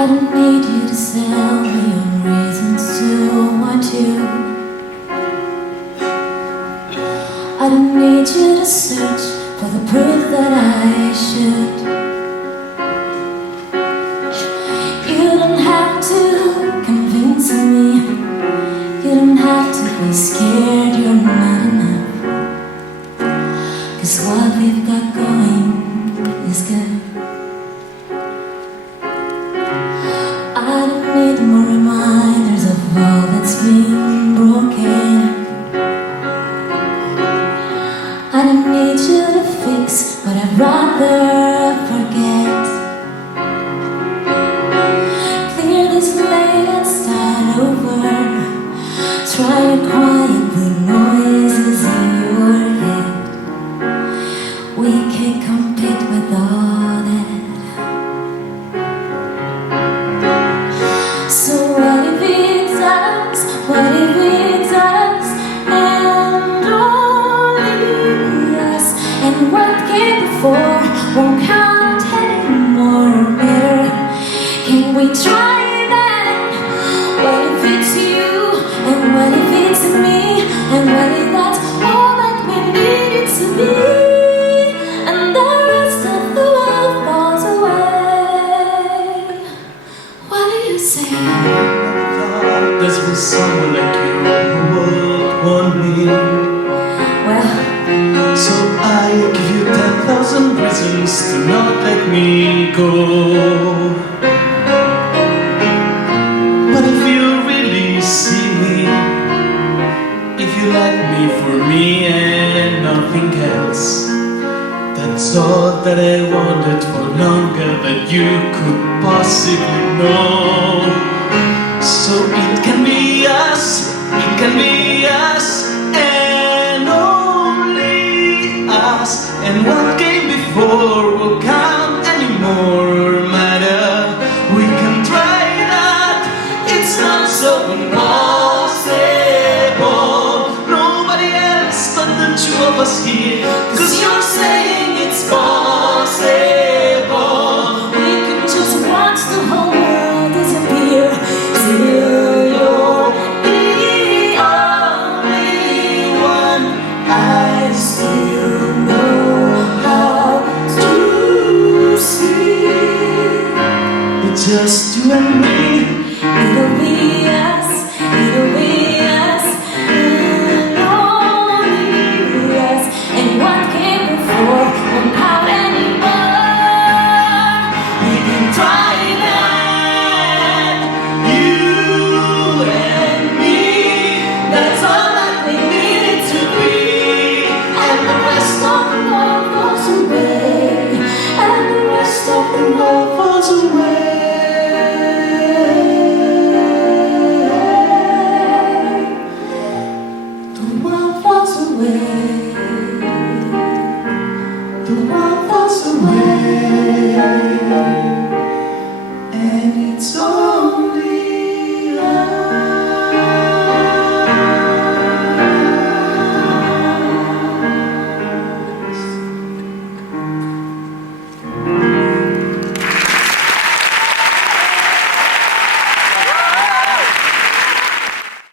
I don't need you to sell me on reasons to want you. I don't need you to search for the proof that I should. You don't have to convince me. You don't have to be scared you're not enough. 'Cause what we've got going is good. I don't need more reminders of all that's been broken. I don't need you to fix what I'd rather forget. Clear this slate and start over. Try to quiet the noises in your head. We can't compete with all that. So what if it does? What if it does? And only us. And what came before won't count anymore. Better, can we try that? What if it's you? And what if it's me? And what if that's all that we need it to be? And the rest of the world falls away. What do you say? There's been someone like you who would want me. Well, so I give you 10,000 reasons to not let me go. But if you really see me, if you like me for me and nothing else, that's all that I wanted for longer than you could possibly know. So it can be us, it can be us, and only us. And what came before will count anymore. Matter, we can try that. It's not so impossible. Nobody else but the two of us here. 'Cause you're saying it's possible. we can just watch the whole world disappear. Still, you're the only one I still know how to see. It's just you and me. It'll be us, it'll be us, and only us. And what came before won't count anymore. We can try that, you and me. That's all that we need it to be. And the rest of the world falls away. And the rest of the world falls away. The world falls away. The world falls away. And it's only